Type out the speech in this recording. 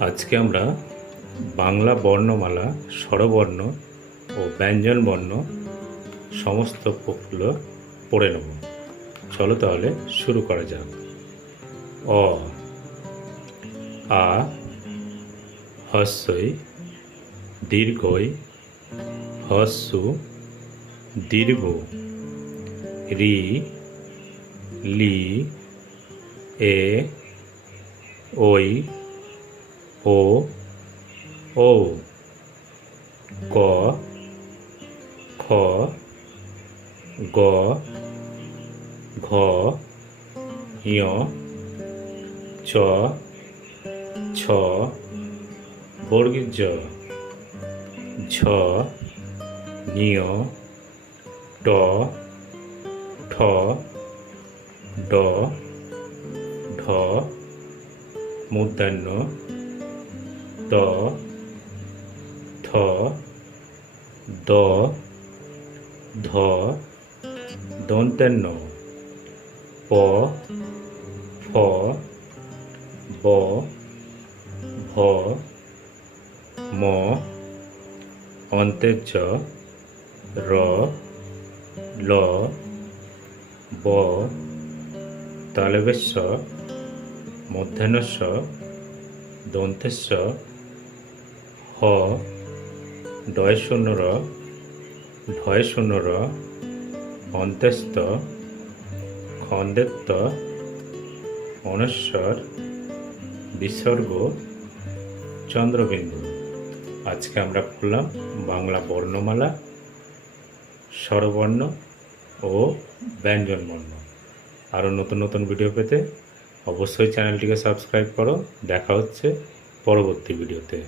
আজকে আমরা বাংলা বর্ণমালা স্বরবর্ণ ও ব্যঞ্জনবর্ণ সমস্ত প্রক্রিয়া পড়ে নেব। চলো তাহলে শুরু করা যাক। অ আ হস্যই দীর্ঘই হস্যু দীর্ঘ রি লি এ ওই ও ও ক খ গ ঘ ঞ চ ছ বর্গীয় জ ঝ ঞ ট ঠ ড ঢ মূর্ধন্য ত থ দ ধ দন্তেন্ন প ফ ব ভ ম অন্তের জ র ল ব তালবেশ্ব মধ্যাহ্নস্ব দন্তেস্ব হ ডয় শূন্য র ঢয় শূন্য র অন্ত্যস্ত খন্দেত্ব অনস্বর বিসর্গ চন্দ্রবিন্দু। আজকে আমরা পড়লাম বাংলা বর্ণমালা স্বরবর্ণ ও ব্যঞ্জনবর্ণ। আরও নতুন নতুন ভিডিও পেতে অবশ্যই চ্যানেলটিকে সাবস্ক্রাইব করো। দেখা হচ্ছে পরবর্তী ভিডিওতে।